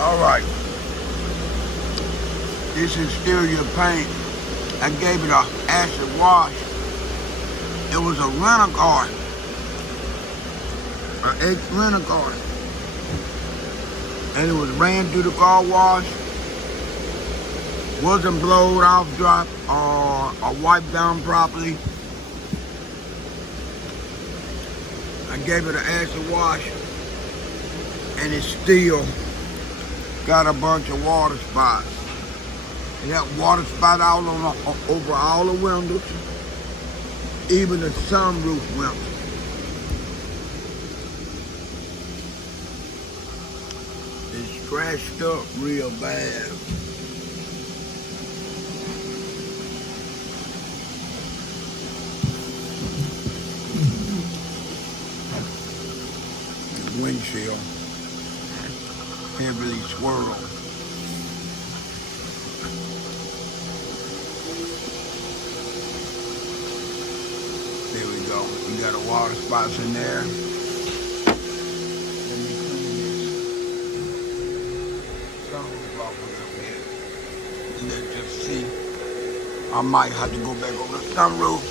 Alright. This exterior paint, I gave it a acid wash. It was a rent-a-car. An ex-rent-a-car. And it was ran through the car wash. Wasn't blowed off, dropped, or wiped down properly. I gave it an acid wash. And it still got a bunch of water spots. It had water spots all over all the windows, even the sunroof windows. It's scratched up real bad. The windshield heavily swirled. There we go. We got a water spots in there. Let me clean this sunroof off a little bit. And then just see. I might have to go back over the sunroof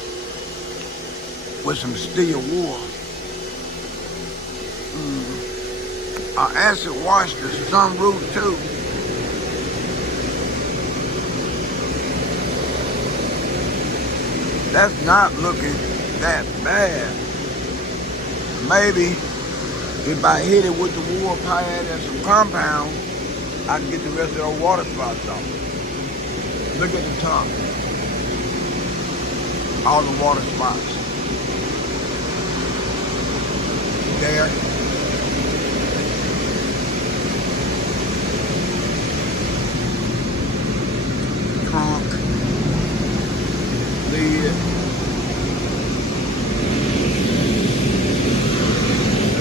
with some steel wool. I acid washed the sunroof too. That's not looking that bad. Maybe if I hit it with the wool pad and some compound, I can get the rest of those water spots off. Look at the top. All the water spots. There. Trunk, lid,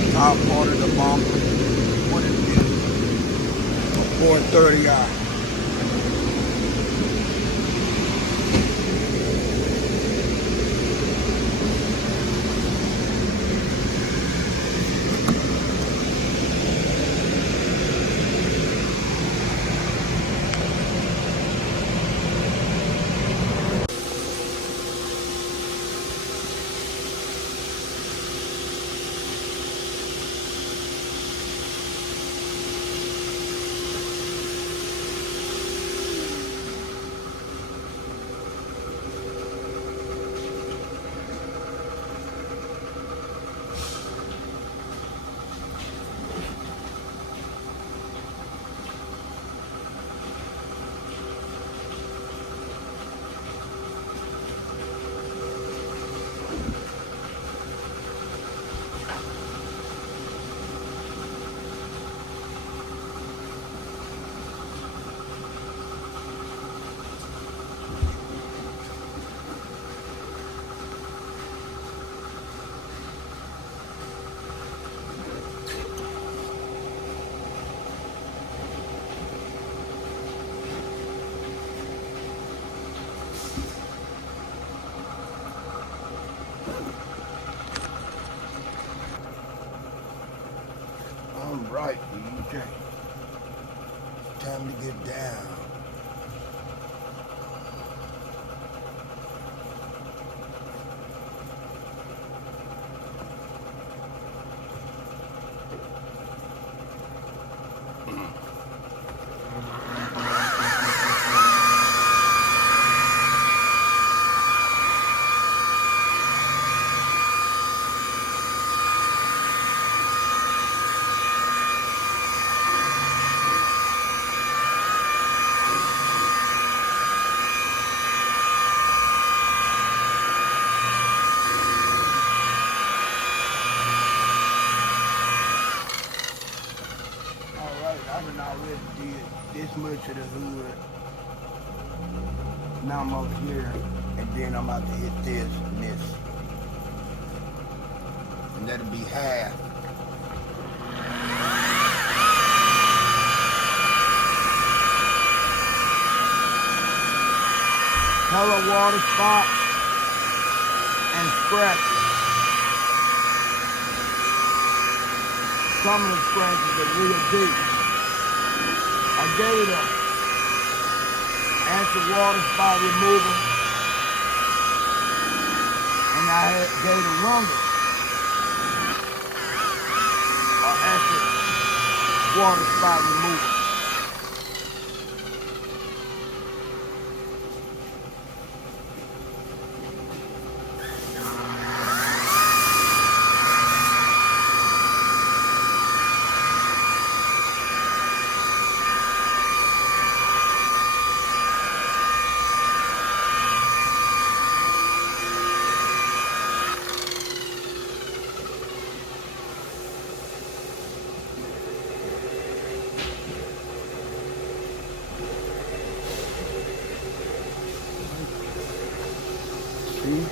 the top part of the bumper. What is this? A 430i. Right, DJ. Time to get down. This much of the hood. Now I'm up here, and then I'm about to hit this and this. And that'll be half. Hella water spots and scratches. Some of the scratches are real deep. I gave it a acid water spot removal, and I gave it Runga acid water spot removal. See?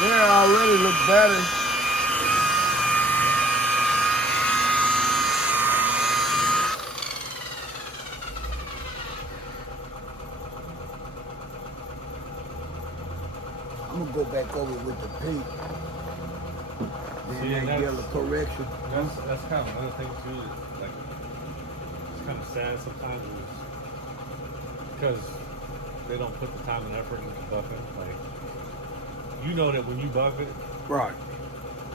Yeah, already look better. I'm gonna go back over with the pink. Then that yellow correction. That's kind of another thing too. Like, it's kind of sad sometimes because they don't put the time and effort into buffing. Like, you know that when you buff it, Right.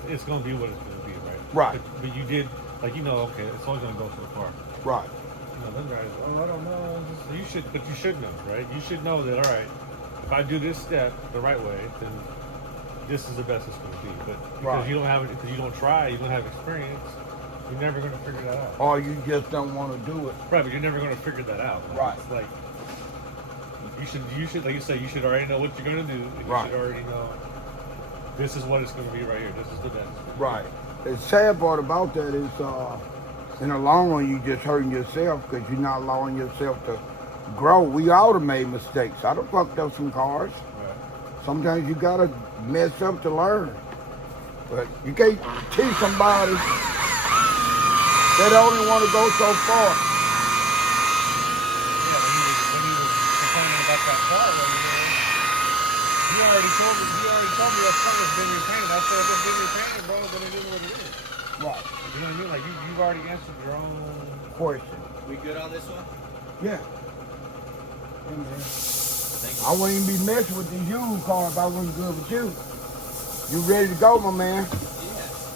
it's gonna be what it's gonna be, right? Right. But you did, like, you know, okay, it's only gonna go so far. Right. You know, them guys, oh, I don't know. You should, but you should know, right? You should know that, all right, if I do this step the right way, then this is the best it's going to be. But because you don't have it, because you don't try, you don't have experience, you're never going to figure that out. Or you just don't want to do it. Right, but you're never going to figure that out. Like, Right. It's like you should, like you say, you should already know what you're going to do. And you should already know this is what it's going to be right here. This is the best. Right. The sad part about that is, in the long run, you just hurting yourself because you're not allowing yourself to grow. We all have made mistakes. I done fucked up some cars. Right. Sometimes you gotta mess up to learn. But you can't teach somebody that only want to go so far. Yeah, when he was complaining about that car, you already told me that color's been repainted. I said, if it's been repainted, bro, then it is what it is. Right. You know what I mean? Like, you've already answered your own question. We good on this one? Yeah. Thank you. I wouldn't even be messing with these used cars if I wasn't good with you. You ready to go, my man? Yeah.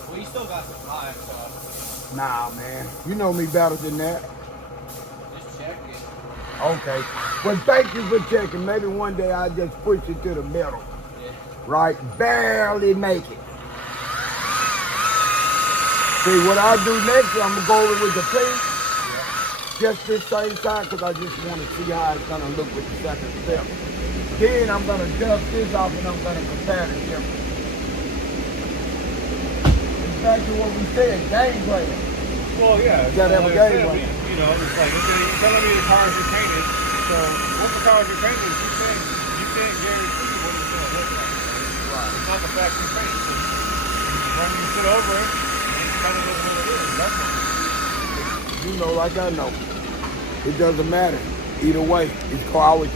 Well, you still got some time, so Nah, man. You know me better than that. just check it. Okay. Well, thank you for checking. Maybe one day I'll just push it to the middle. Yeah. Right? Barely make it. See, what I'll do next, I'm going to go over with the paint. Just this same side, because I just want to see how it's going to look with the second step. Then I'm going to dust this off and I'm going to compare the difference. It's back to what we said, game plan. Well, yeah. You gotta have a game plan. You know, it's like, okay, you're telling me the car is repainted, so once the car is repainted, you can't guarantee what it's going to look like. Right. It's not the fact you painted. So when you sit over it, it's kind of looking what it is. That's all. You know, like I know. It doesn't matter. Either way, it's quality.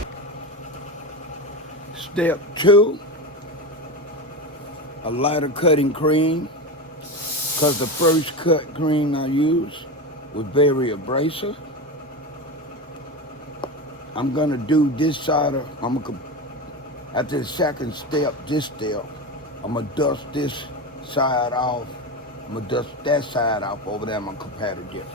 Step 2, a lighter cutting cream, because the first cut cream I used was very abrasive. I'm gonna do this side of, After the second step, this step, I'm gonna dust this side off. I'm gonna dust that side off over there. I'm gonna compare the difference.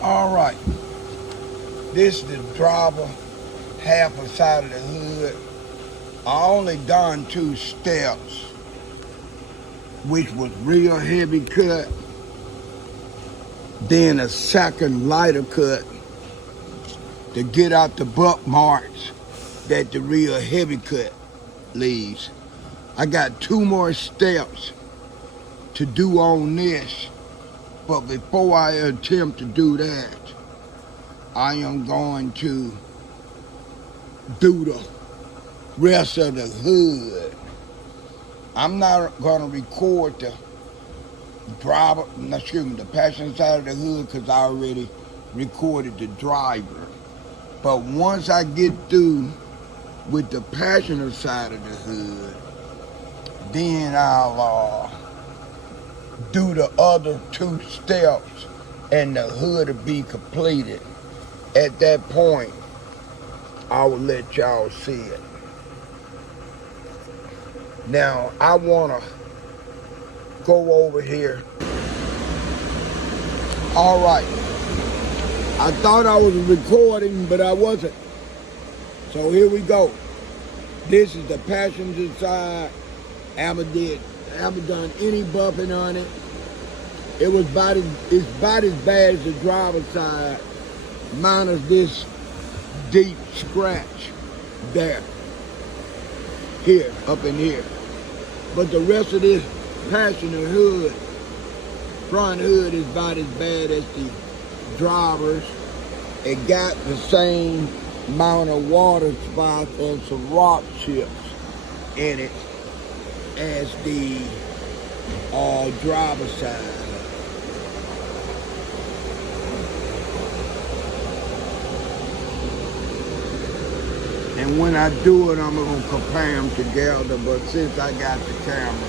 All right, this is the driver, half a side of the hood. I only done 2 steps, which was real heavy cut. then a second lighter cut to get out the buck marks that the real heavy cut leaves. I got 2 more steps to do on this, but before I attempt to do that, I am going to do the rest of the hood. I'm not going to record the the passenger side of the hood because I already recorded the driver. But once I get through with the passenger side of the hood, then I'll do the other 2 steps and the hood will be completed. At that point, I will let y'all see it. Now, I want to go over here. All right. I thought I was recording, but I wasn't. So here we go. This is the passenger side. I haven't done any buffing on it. It's about as bad as the driver's side, minus this deep scratch there, here, up in here. But the rest of this passenger hood, front hood, is about as bad as the driver's. It got the same amount of water spots and some rock chips in it as the driver's side. And when I do it, I'm going to compare them together, but since I got the camera,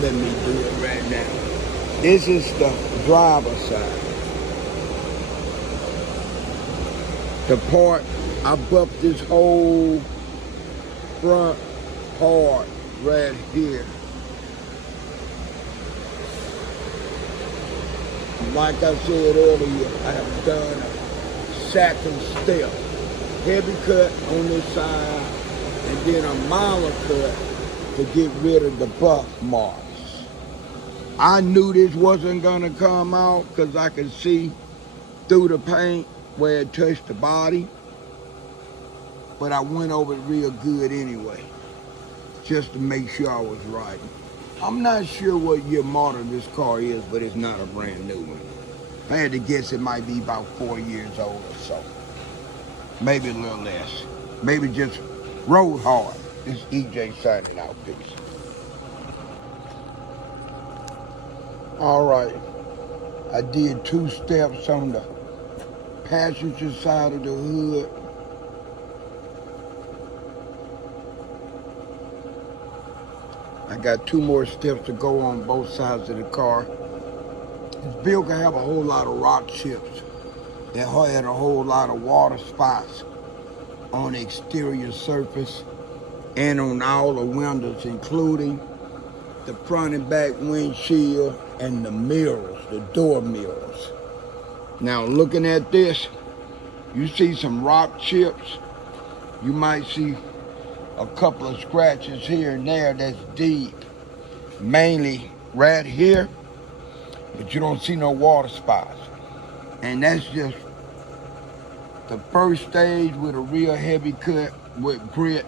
let me do it right now. This is the driver's side. The part, I buffed this whole front part right here. Like I said earlier, I have done a second step. Heavy cut on this side, and then a minor cut to get rid of the buff marks. I knew this wasn't gonna come out because I could see through the paint where it touched the body, but I went over it real good anyway, just to make sure I was right. I'm not sure what year model this car is, but it's not a brand new one. If I had to guess, it might be about 4 years old or so. Maybe a little less. Maybe just road hard. This is EJ signing out. Peace. All right. I did 2 steps on the passenger side of the hood. I got 2 more steps to go on both sides of the car. This bill can have a whole lot of rock chips. That had a whole lot of water spots on the exterior surface and on all the windows, including the front and back windshield and the mirrors, the door mirrors. Now, looking at this, you see some rock chips. You might see a couple of scratches here and there that's deep, mainly right here, but you don't see no water spots. And that's just the first stage with a real heavy cut with grit,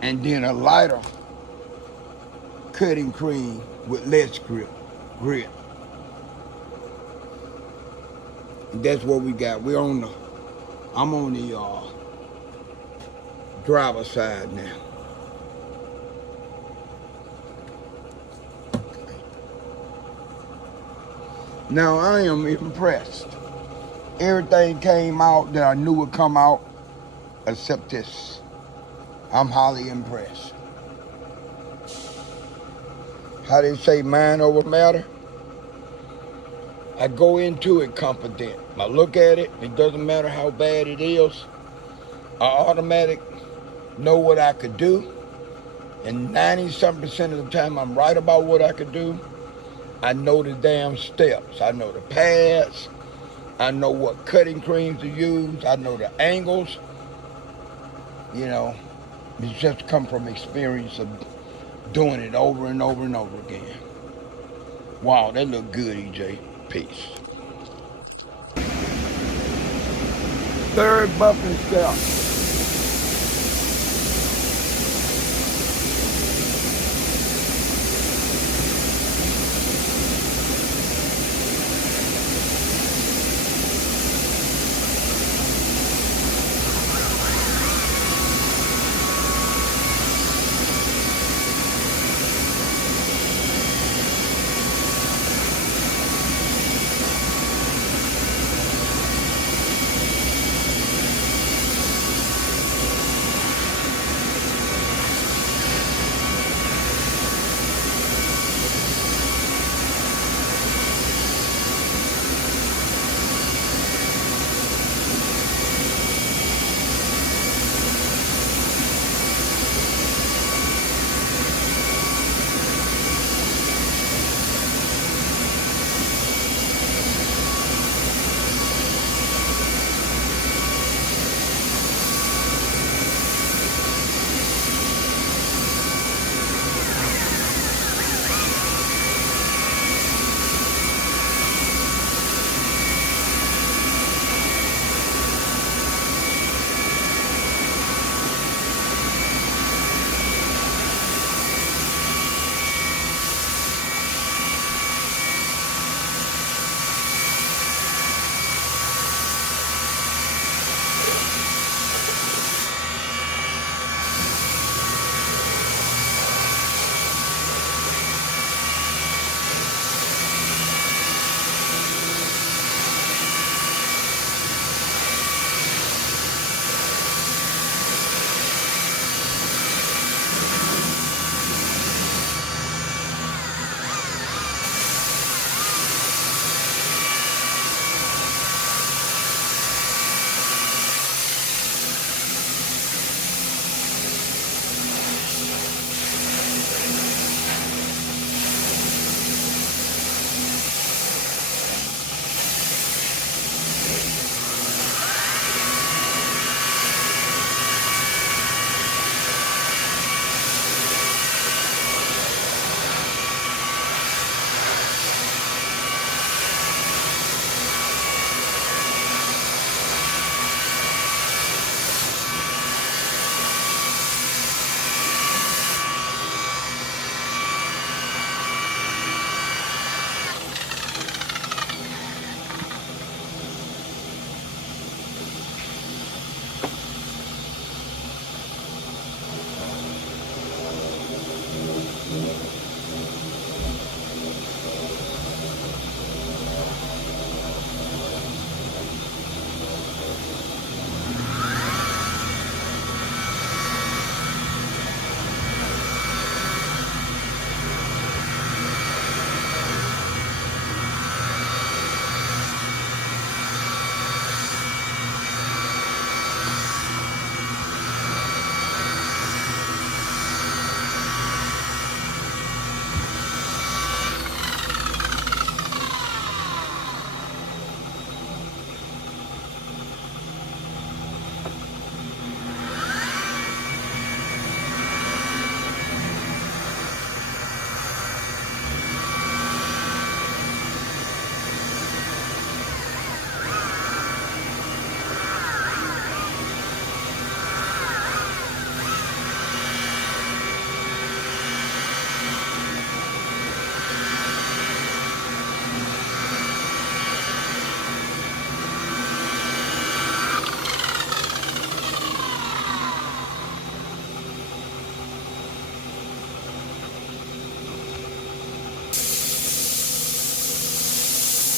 and then a lighter cutting cream with less grit. And that's what we got. I'm on the driver's side now. Now, I am impressed. Everything came out that I knew would come out, except this. I'm highly impressed. How they say mind over matter? I go into it confident. I look at it, it doesn't matter how bad it is. I automatically know what I could do. And 90-something% of the time I'm right about what I could do. I know the damn steps. I know the pads. I know what cutting creams to use. I know the angles. You know, it's just come from experience of doing it over and over and over again. Wow, that look good, EJ. Peace. Third buffing step.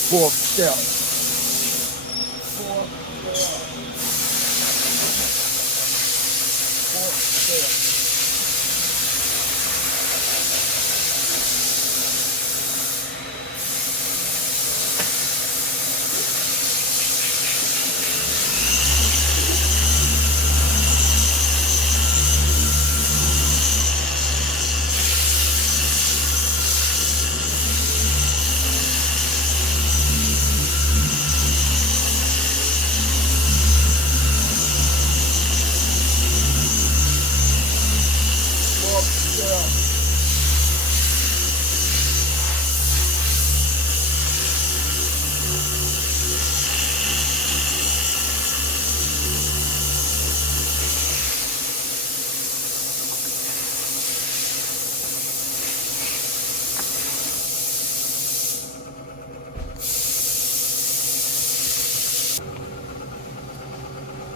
Fourth step. Fourth step.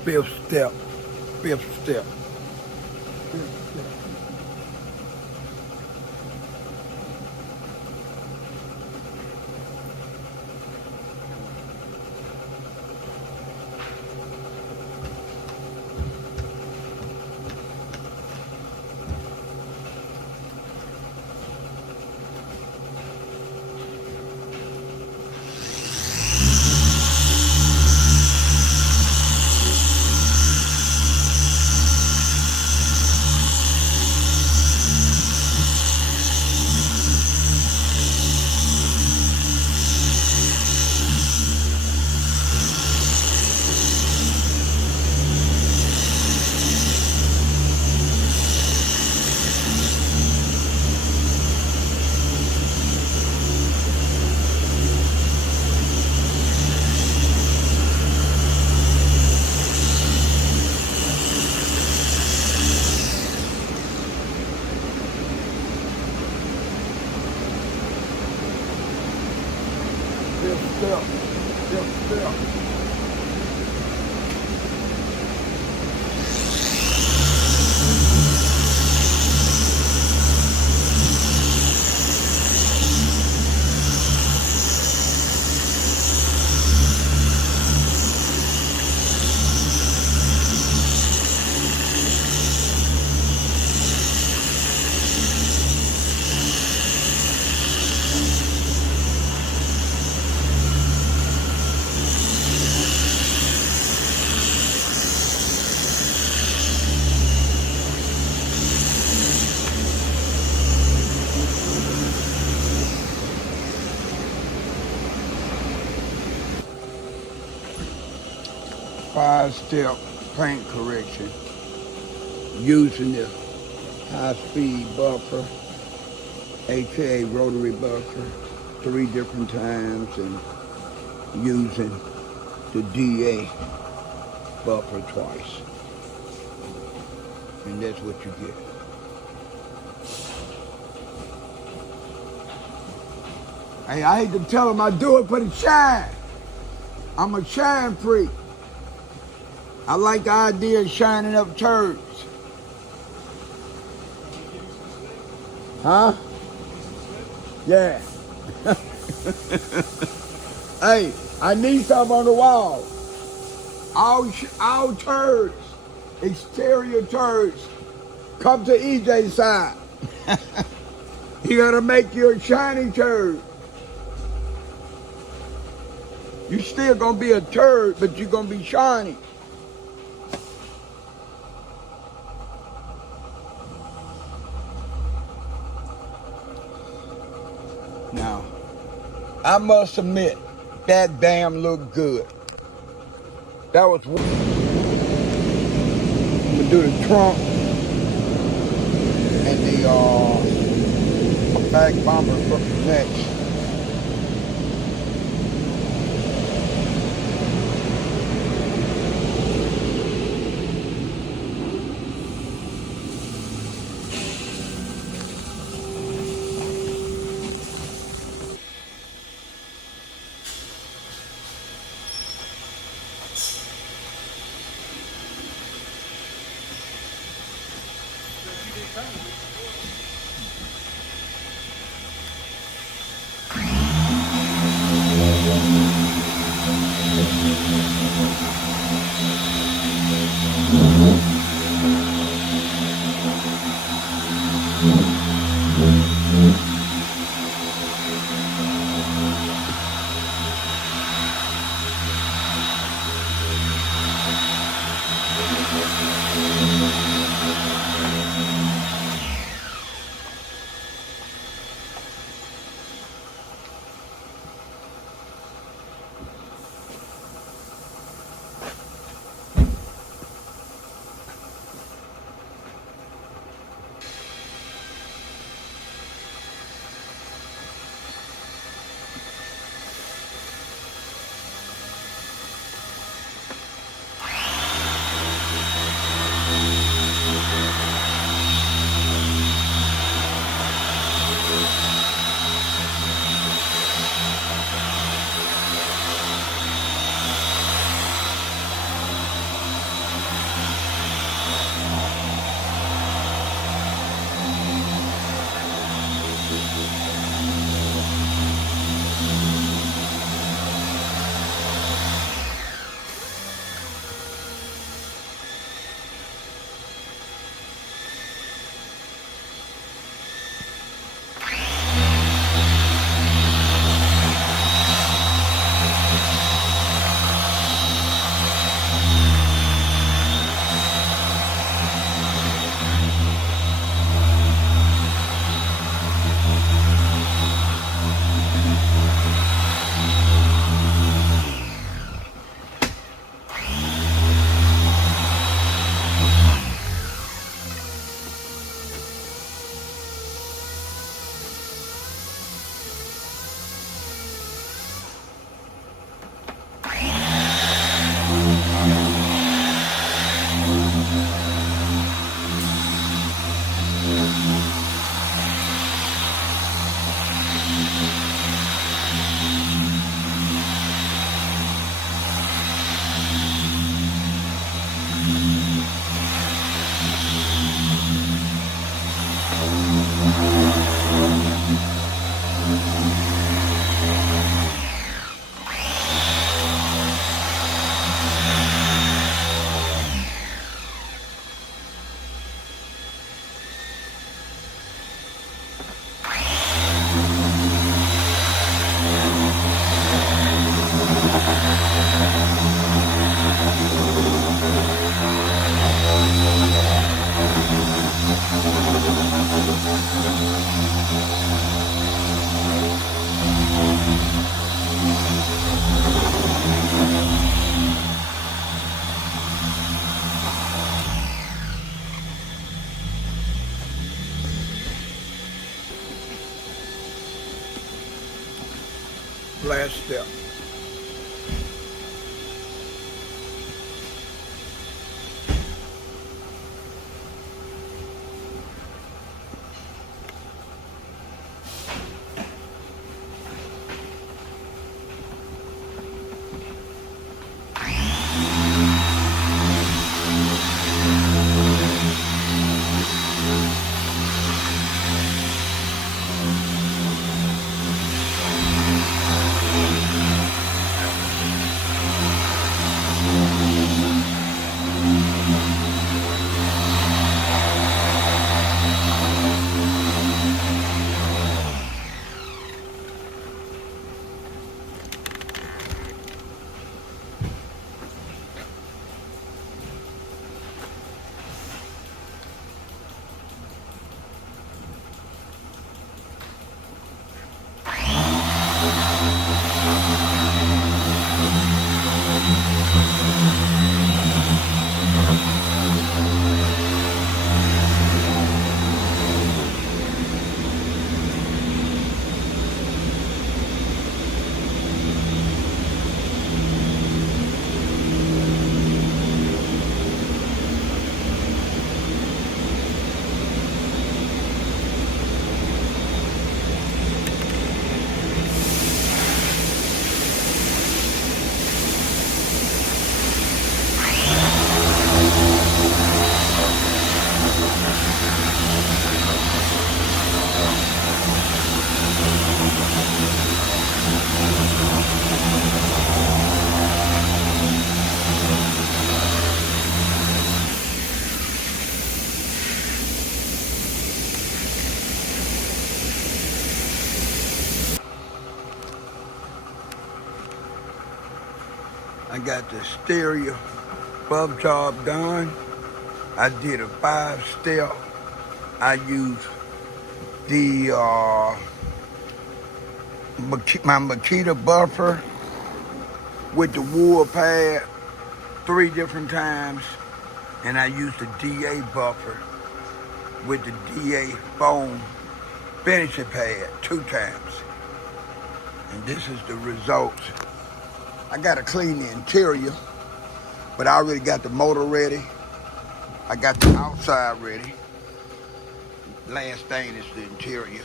Fifth step. Fifth step. Fifth step. Fifth step. Five-step paint correction using the high-speed buffer, aka Rotary Buffer, 3 different times, and using the DA buffer twice. And that's what you get. Hey, I hate to tell them I do it for the shine. I'm a shine freak. I like the idea of shining up turds. Huh? Yeah. Hey, I need something on the wall. All turds, exterior turds, come to EJ's side. He gonna make you a shiny turd. You still gonna be a turd, but you're gonna be shiny. Now, I must admit, that damn looked good. That was one. I'm gonna do the trunk and the back bumper next. last step. I got the exterior bump job done. I did a 5-step. I used the my Makita buffer with the wool pad 3 different times, and I used the DA buffer with the DA foam finishing pad 2 times. And this is the results. I gotta clean the interior, but I already got the motor ready. I got the outside ready. Last thing is the interior.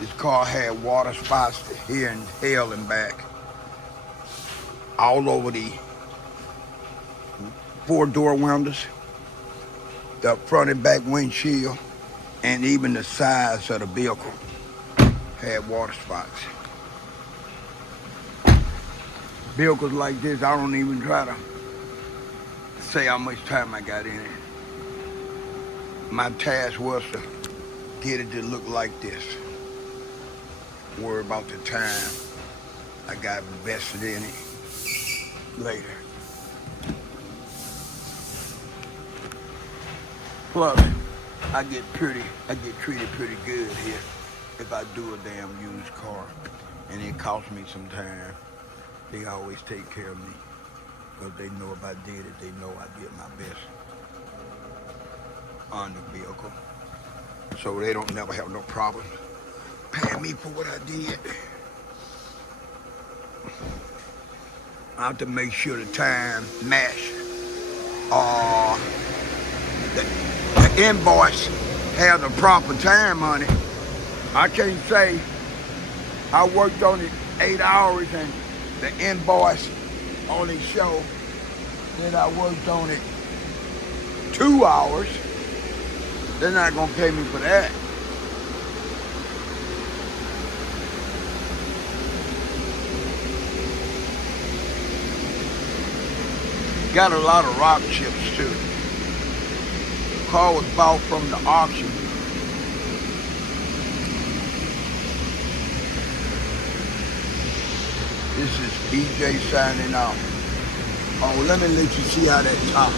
This car had water spots here and hell and back. All over the 4 door windows, the front and back windshield, and even the sides of the vehicle had water spots. Vehicles like this, I don't even try to say how much time I got in it. My task was to get it to look like this. Worry about the time I got invested in it later. Plus, I get treated pretty good here if I do a damn used car, and it costs me some time. They always take care of me, because they know if I did it, they know I did my best on the vehicle. So they don't never have no problem paying me for what I did. I have to make sure the time match. The invoice has the proper time on it. I can't say I worked on it 8 hours and the invoice only show that I worked on it 2 hours. They're not gonna pay me for that. Got a lot of rock chips too. The car was bought from the auction. This is BJ signing off. Oh, let me let you see how that top.